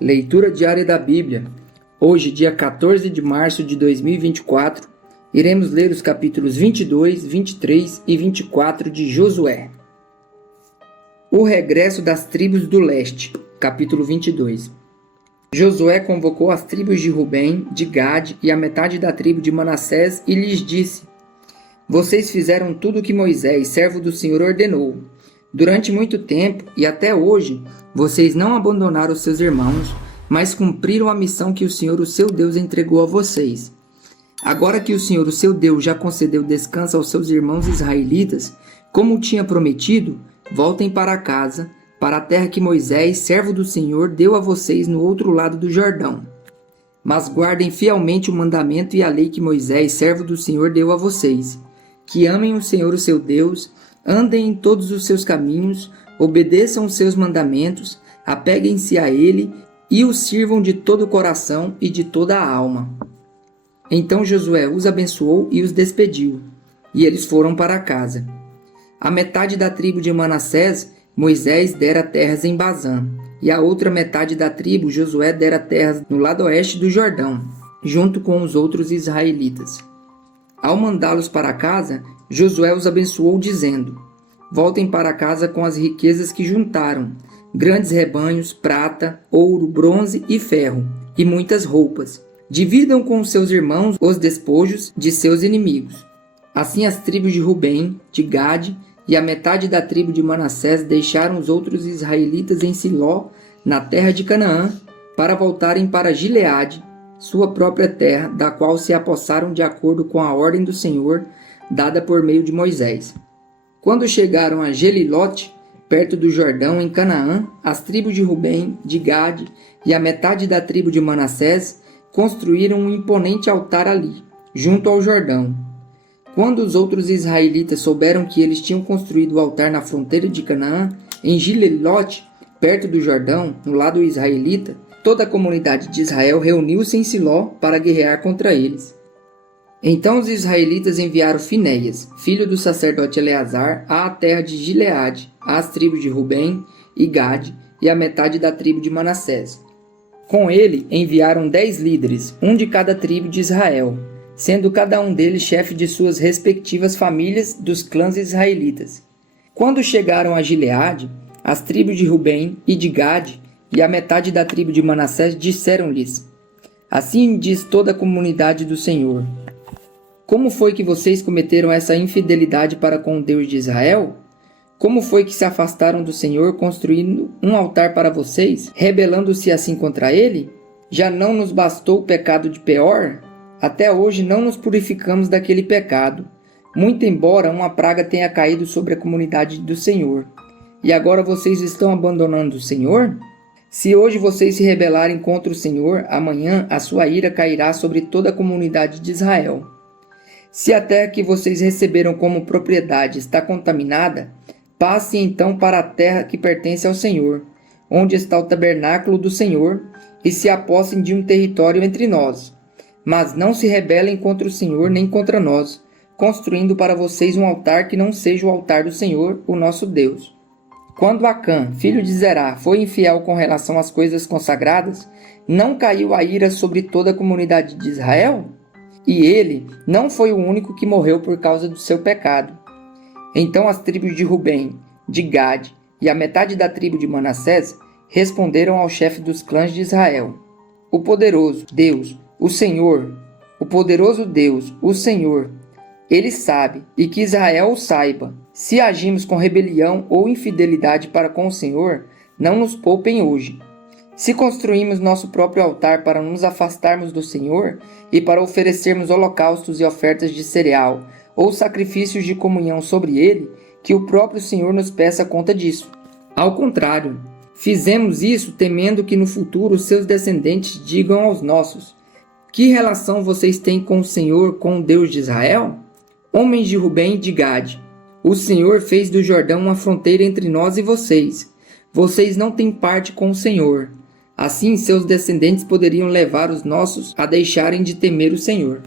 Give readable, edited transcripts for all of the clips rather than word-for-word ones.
Leitura diária da Bíblia. Hoje, dia 14 de março de 2024, iremos ler os capítulos 22, 23 e 24 de Josué. O regresso das tribos do leste, capítulo 22. Josué convocou as tribos de Rubem, de Gade e a metade da tribo de Manassés e lhes disse: Vocês fizeram tudo o que Moisés, servo do Senhor, ordenou. Durante muito tempo e até hoje, vocês não abandonaram seus irmãos, mas cumpriram a missão que o Senhor, o seu Deus, entregou a vocês. Agora que o Senhor, o seu Deus, já concedeu descanso aos seus irmãos israelitas, como tinha prometido, voltem para casa, para a terra que Moisés, servo do Senhor, deu a vocês no outro lado do Jordão. Mas guardem fielmente o mandamento e a lei que Moisés, servo do Senhor, deu a vocês. Que amem o Senhor, o seu Deus, andem em todos os seus caminhos, obedeçam os seus mandamentos, apeguem-se a ele e o sirvam de todo o coração e de toda a alma. Então Josué os abençoou e os despediu, e eles foram para casa. A metade da tribo de Manassés, Moisés dera terras em Bazã, e a outra metade da tribo, Josué dera terras no lado oeste do Jordão, junto com os outros israelitas. Ao mandá-los para casa, Josué os abençoou, dizendo: Voltem para casa com as riquezas que juntaram, grandes rebanhos, prata, ouro, bronze e ferro, e muitas roupas. Dividam com seus irmãos os despojos de seus inimigos. Assim as tribos de Rubem, de Gade e a metade da tribo de Manassés deixaram os outros israelitas em Siló, na terra de Canaã, para voltarem para Gileade, sua própria terra, da qual se apossaram de acordo com a ordem do Senhor, dada por meio de Moisés. Quando chegaram a Gelilote, perto do Jordão, em Canaã, as tribos de Rubem, de Gade e a metade da tribo de Manassés construíram um imponente altar ali, junto ao Jordão. Quando os outros israelitas souberam que eles tinham construído o altar na fronteira de Canaã, em Gelilote, perto do Jordão, no lado israelita, toda a comunidade de Israel reuniu-se em Siló para guerrear contra eles. Então os israelitas enviaram Finéias, filho do sacerdote Eleazar, à terra de Gileade, às tribos de Rubem e Gade e à metade da tribo de Manassés. Com ele enviaram 10 líderes, um de cada tribo de Israel, sendo cada um deles chefe de suas respectivas famílias dos clãs israelitas. Quando chegaram a Gileade, as tribos de Rubem e de Gade e a metade da tribo de Manassés disseram-lhes: Assim diz toda a comunidade do Senhor: Como foi que vocês cometeram essa infidelidade para com o Deus de Israel? Como foi que se afastaram do Senhor, construindo um altar para vocês, rebelando-se assim contra ele? Já não nos bastou o pecado de Peor? Até hoje não nos purificamos daquele pecado, muito embora uma praga tenha caído sobre a comunidade do Senhor. E agora vocês estão abandonando o Senhor? Se hoje vocês se rebelarem contra o Senhor, amanhã a sua ira cairá sobre toda a comunidade de Israel. Se a terra que vocês receberam como propriedade está contaminada, passem então para a terra que pertence ao Senhor, onde está o tabernáculo do Senhor, e se apossem de um território entre nós. Mas não se rebelem contra o Senhor nem contra nós, construindo para vocês um altar que não seja o altar do Senhor, o nosso Deus. Quando Acã, filho de Zerá, foi infiel com relação às coisas consagradas, não caiu a ira sobre toda a comunidade de Israel? E ele não foi o único que morreu por causa do seu pecado. Então as tribos de Rubem, de Gade e a metade da tribo de Manassés responderam ao chefe dos clãs de Israel: O poderoso Deus, o Senhor, o poderoso Deus, o Senhor, ele sabe, e que Israel o saiba. Se agimos com rebelião ou infidelidade para com o Senhor, não nos poupem hoje. Se construímos nosso próprio altar para nos afastarmos do Senhor e para oferecermos holocaustos e ofertas de cereal ou sacrifícios de comunhão sobre ele, que o próprio Senhor nos peça conta disso. Ao contrário, fizemos isso temendo que no futuro seus descendentes digam aos nossos: Que relação vocês têm com o Senhor, com o Deus de Israel? Homens de Rubem e de Gade, o Senhor fez do Jordão uma fronteira entre nós e vocês. Vocês não têm parte com o Senhor. Assim, seus descendentes poderiam levar os nossos a deixarem de temer o Senhor.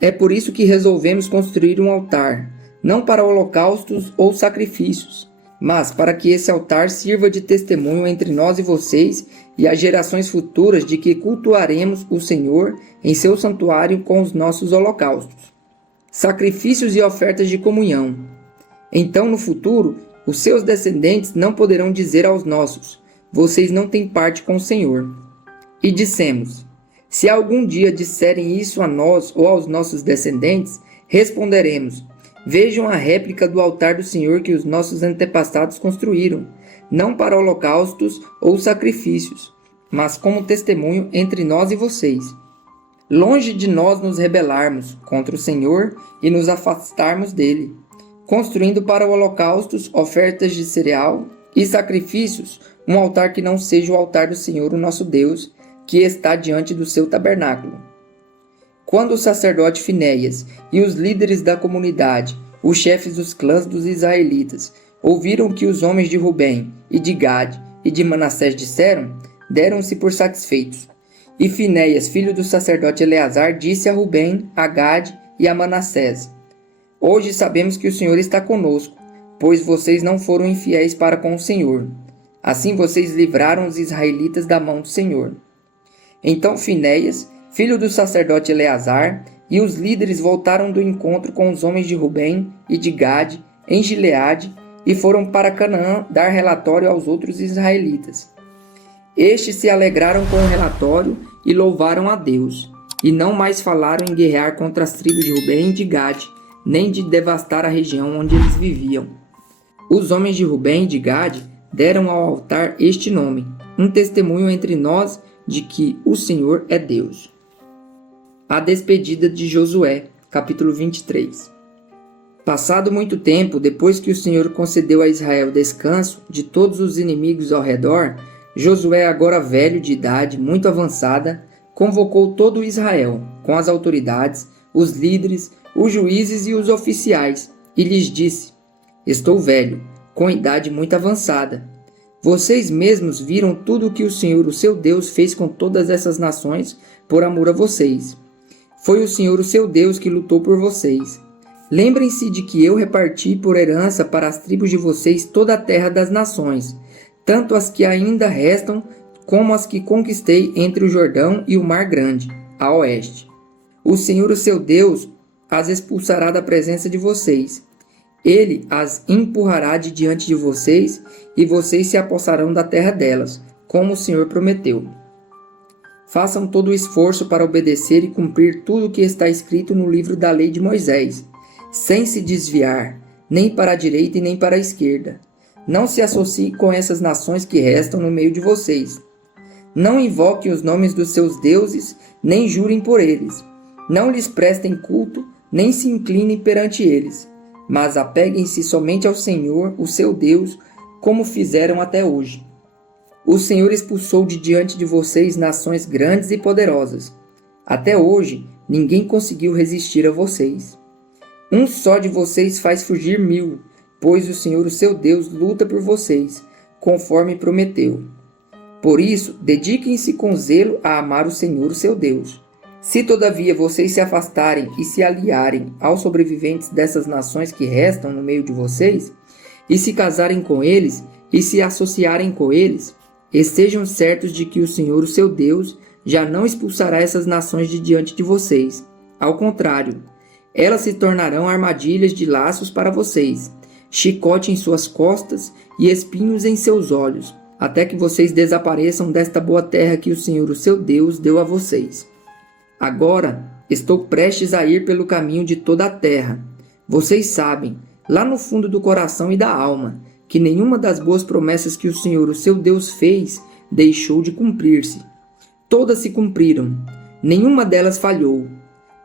É por isso que resolvemos construir um altar, não para holocaustos ou sacrifícios, mas para que esse altar sirva de testemunho entre nós e vocês e as gerações futuras de que cultuaremos o Senhor em seu santuário com os nossos holocaustos, sacrifícios e ofertas de comunhão. Então, no futuro, os seus descendentes não poderão dizer aos nossos: vocês não têm parte com o Senhor. E dissemos: se algum dia disserem isso a nós ou aos nossos descendentes, responderemos: vejam a réplica do altar do Senhor que os nossos antepassados construíram, não para holocaustos ou sacrifícios, mas como testemunho entre nós e vocês. Longe de nós nos rebelarmos contra o Senhor e nos afastarmos dele, construindo para holocaustos, ofertas de cereal e sacrifícios, um altar que não seja o altar do Senhor, o nosso Deus, que está diante do seu tabernáculo. Quando o sacerdote Finéias e os líderes da comunidade, os chefes dos clãs dos israelitas, ouviram que os homens de Rubem e de Gade e de Manassés disseram, deram-se por satisfeitos. E Finéias, filho do sacerdote Eleazar, disse a Rubem, a Gade e a Manassés: hoje sabemos que o Senhor está conosco, pois vocês não foram infiéis para com o Senhor. Assim vocês livraram os israelitas da mão do Senhor. Então Finéias, filho do sacerdote Eleazar, e os líderes voltaram do encontro com os homens de Rubem e de Gade, em Gileade, e foram para Canaã dar relatório aos outros israelitas. Estes se alegraram com o relatório e louvaram a Deus, e não mais falaram em guerrear contra as tribos de Rubem e de Gade, nem de devastar a região onde eles viviam. Os homens de Rubem e de Gade deram ao altar este nome, um testemunho entre nós de que o Senhor é Deus. A despedida de Josué, capítulo 23. Passado muito tempo, depois que o Senhor concedeu a Israel descanso de todos os inimigos ao redor, Josué, agora velho de idade muito avançada, convocou todo o Israel, com as autoridades, os líderes, os juízes e os oficiais, e lhes disse: estou velho, com idade muito avançada. Vocês mesmos viram tudo o que o Senhor, o seu Deus, fez com todas essas nações por amor a vocês. Foi o Senhor, o seu Deus, que lutou por vocês. Lembrem-se de que eu reparti por herança para as tribos de vocês toda a terra das nações, tanto as que ainda restam, como as que conquistei entre o Jordão e o Mar Grande, a oeste. O Senhor, o seu Deus, as expulsará da presença de vocês. Ele as empurrará de diante de vocês, e vocês se apossarão da terra delas, como o Senhor prometeu. Façam todo o esforço para obedecer e cumprir tudo o que está escrito no livro da lei de Moisés, sem se desviar, nem para a direita e nem para a esquerda. Não se associe com essas nações que restam no meio de vocês. Não invoquem os nomes dos seus deuses, nem jurem por eles. Não lhes prestem culto, nem se inclinem perante eles. Mas apeguem-se somente ao Senhor, o seu Deus, como fizeram até hoje. O Senhor expulsou de diante de vocês nações grandes e poderosas. Até hoje, ninguém conseguiu resistir a vocês. Um só de vocês faz fugir 1000, pois o Senhor, o seu Deus, luta por vocês, conforme prometeu. Por isso, dediquem-se com zelo a amar o Senhor, o seu Deus. Se todavia vocês se afastarem e se aliarem aos sobreviventes dessas nações que restam no meio de vocês, e se casarem com eles, e se associarem com eles, estejam certos de que o Senhor, o seu Deus, já não expulsará essas nações de diante de vocês. Ao contrário, elas se tornarão armadilhas de laços para vocês, chicote em suas costas e espinhos em seus olhos, até que vocês desapareçam desta boa terra que o Senhor, o seu Deus, deu a vocês. Agora estou prestes a ir pelo caminho de toda a terra. Vocês sabem, lá no fundo do coração e da alma, que nenhuma das boas promessas que o Senhor, o seu Deus, fez, deixou de cumprir-se. Todas se cumpriram, nenhuma delas falhou.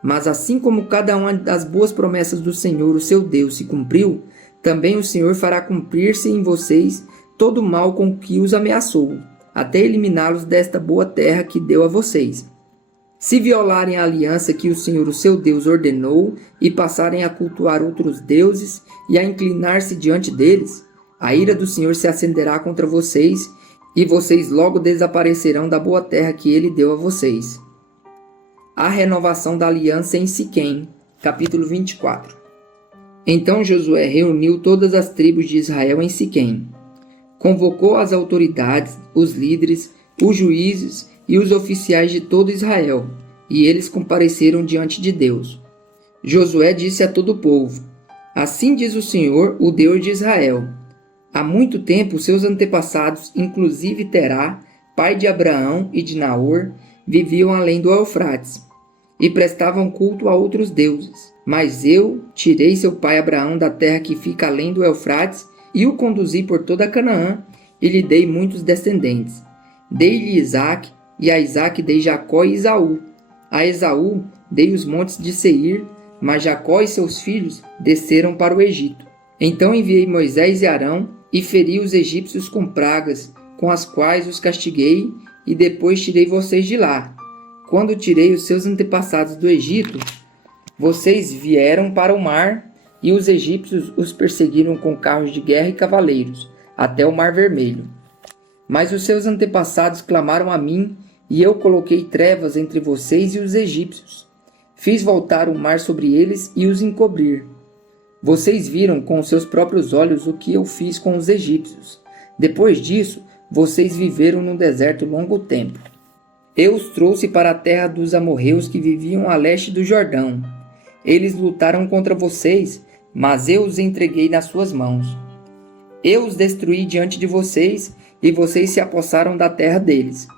Mas assim como cada uma das boas promessas do Senhor, o seu Deus, se cumpriu, também o Senhor fará cumprir-se em vocês todo o mal com que os ameaçou, até eliminá-los desta boa terra que deu a vocês. Se violarem a aliança que o Senhor, o seu Deus, ordenou e passarem a cultuar outros deuses e a inclinar-se diante deles, a ira do Senhor se acenderá contra vocês e vocês logo desaparecerão da boa terra que ele deu a vocês. A renovação da aliança em Siquém, capítulo 24. Então Josué reuniu todas as tribos de Israel em Siquém. Convocou as autoridades, os líderes, os juízes e os oficiais de todo Israel, e eles compareceram diante de Deus. Josué disse a todo o povo: Assim diz o Senhor, o Deus de Israel: Há muito tempo seus antepassados, inclusive Terá, pai de Abraão e de Naor, viviam além do Eufrates, e prestavam culto a outros deuses. Mas eu tirei seu pai Abraão da terra que fica além do Eufrates, e o conduzi por toda Canaã, e lhe dei muitos descendentes. Dei-lhe Isaque, e a Isaque dei Jacó e Esaú. A Esaú dei os montes de Seir, mas Jacó e seus filhos desceram para o Egito. Então enviei Moisés e Arão, e feri os egípcios com pragas, com as quais os castiguei, e depois tirei vocês de lá. Quando tirei os seus antepassados do Egito, vocês vieram para o mar, e os egípcios os perseguiram com carros de guerra e cavaleiros, até o Mar Vermelho. Mas os seus antepassados clamaram a mim, e eu coloquei trevas entre vocês e os egípcios. Fiz voltar o mar sobre eles e os encobrir. Vocês viram com os seus próprios olhos o que eu fiz com os egípcios. Depois disso, vocês viveram no deserto longo tempo. Eu os trouxe para a terra dos amorreus que viviam a leste do Jordão. Eles lutaram contra vocês, mas eu os entreguei nas suas mãos. Eu os destruí diante de vocês, e vocês se apossaram da terra deles.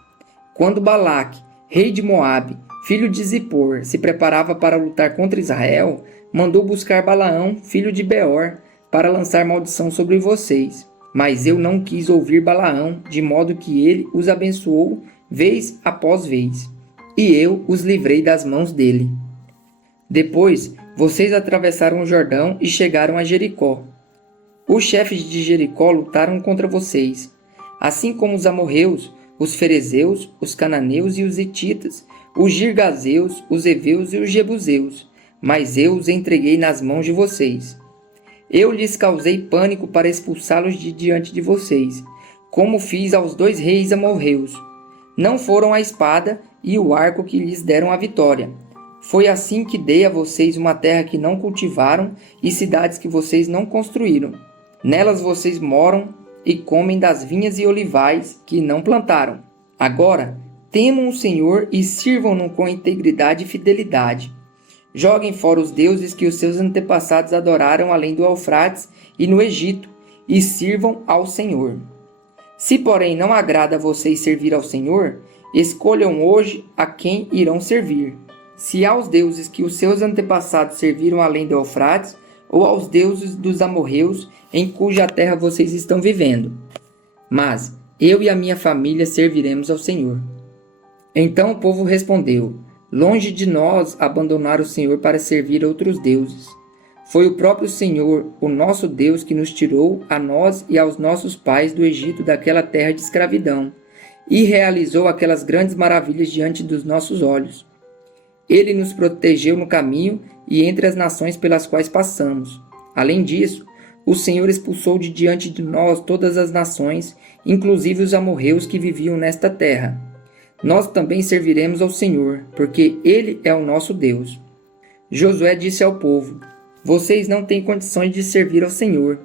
Quando Balaque, rei de Moabe, filho de Zippor, se preparava para lutar contra Israel, mandou buscar Balaão, filho de Beor, para lançar maldição sobre vocês. Mas eu não quis ouvir Balaão, de modo que ele os abençoou vez após vez, e eu os livrei das mãos dele. Depois, vocês atravessaram o Jordão e chegaram a Jericó. Os chefes de Jericó lutaram contra vocês, assim como os amorreus, os ferezeus, os cananeus e os hititas, os girgazeus, os heveus e os jebuseus, mas eu os entreguei nas mãos de vocês. Eu lhes causei pânico para expulsá-los de diante de vocês, como fiz aos 2 reis amorreus. Não foram a espada e o arco que lhes deram a vitória. Foi assim que dei a vocês uma terra que não cultivaram e cidades que vocês não construíram. Nelas vocês moram e comem das vinhas e olivais que não plantaram. Agora, temam o Senhor e sirvam-no com integridade e fidelidade. Joguem fora os deuses que os seus antepassados adoraram além do Eufrates e no Egito, e sirvam ao Senhor. Se, porém, não agrada a vocês servir ao Senhor, escolham hoje a quem irão servir. Se aos deuses que os seus antepassados serviram além do Eufrates, ou aos deuses dos amorreus em cuja terra vocês estão vivendo. Mas eu e a minha família serviremos ao Senhor. Então o povo respondeu: Longe de nós abandonar o Senhor para servir outros deuses. Foi o próprio Senhor, o nosso Deus, que nos tirou, a nós e aos nossos pais, do Egito, daquela terra de escravidão, e realizou aquelas grandes maravilhas diante dos nossos olhos. Ele nos protegeu no caminho e entre as nações pelas quais passamos. Além disso, o Senhor expulsou de diante de nós todas as nações, inclusive os amorreus que viviam nesta terra. Nós também serviremos ao Senhor, porque Ele é o nosso Deus. Josué disse ao povo: Vocês não têm condições de servir ao Senhor.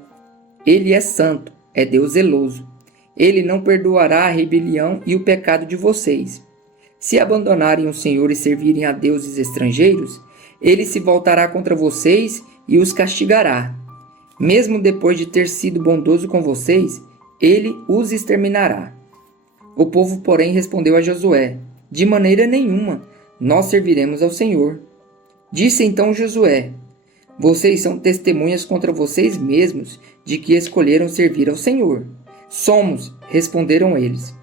Ele é santo, é Deus zeloso. Ele não perdoará a rebelião e o pecado de vocês. Se abandonarem o Senhor e servirem a deuses estrangeiros, Ele se voltará contra vocês e os castigará. Mesmo depois de ter sido bondoso com vocês, Ele os exterminará. O povo, porém, respondeu a Josué: De maneira nenhuma, nós serviremos ao Senhor. Disse então Josué: Vocês são testemunhas contra vocês mesmos de que escolheram servir ao Senhor. Somos, responderam eles.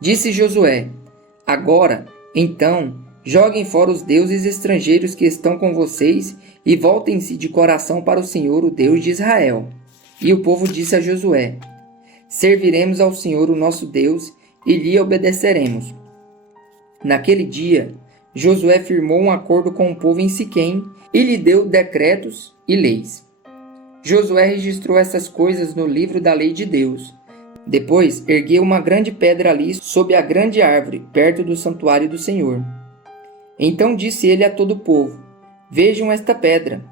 Disse Josué: Agora, então, joguem fora os deuses estrangeiros que estão com vocês e voltem-se de coração para o Senhor, o Deus de Israel. E o povo disse a Josué: Serviremos ao Senhor, o nosso Deus, e lhe obedeceremos. Naquele dia, Josué firmou um acordo com o povo em Siquém e lhe deu decretos e leis. Josué registrou essas coisas no livro da lei de Deus. Depois, ergueu uma grande pedra ali sob a grande árvore, perto do santuário do Senhor. Então disse ele a todo o povo: Vejam esta pedra.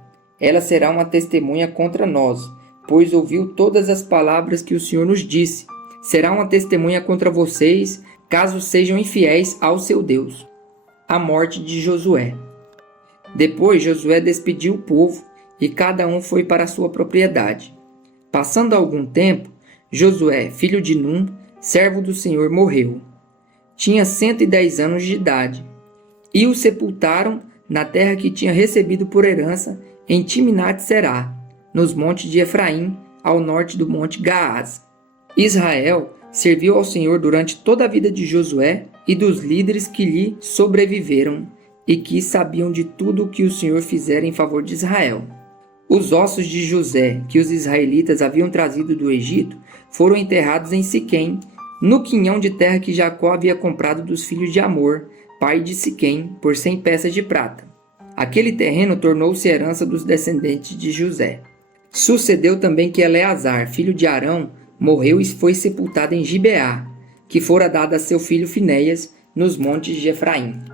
ela será uma testemunha contra nós, pois ouviu todas as palavras que o Senhor nos disse. Será uma testemunha contra vocês, caso sejam infiéis ao seu Deus. A morte de Josué. Depois Josué despediu o povo, e cada um foi para a sua propriedade. Passando algum tempo, Josué, filho de Num, servo do Senhor, morreu. Tinha 110 anos de idade. E o sepultaram na terra que tinha recebido por herança, em Timnat-Será, nos montes de Efraim, ao norte do monte Gaás. Israel serviu ao Senhor durante toda a vida de Josué e dos líderes que lhe sobreviveram e que sabiam de tudo o que o Senhor fizera em favor de Israel. Os ossos de José, que os israelitas haviam trazido do Egito, foram enterrados em Siquém, no quinhão de terra que Jacó havia comprado dos filhos de Amor, pai de Siquém, por 100 peças de prata. Aquele terreno tornou-se herança dos descendentes de José. Sucedeu também que Eleazar, filho de Arão, morreu e foi sepultado em Gibeá, que fora dada a seu filho Finéias, nos montes de Efraim.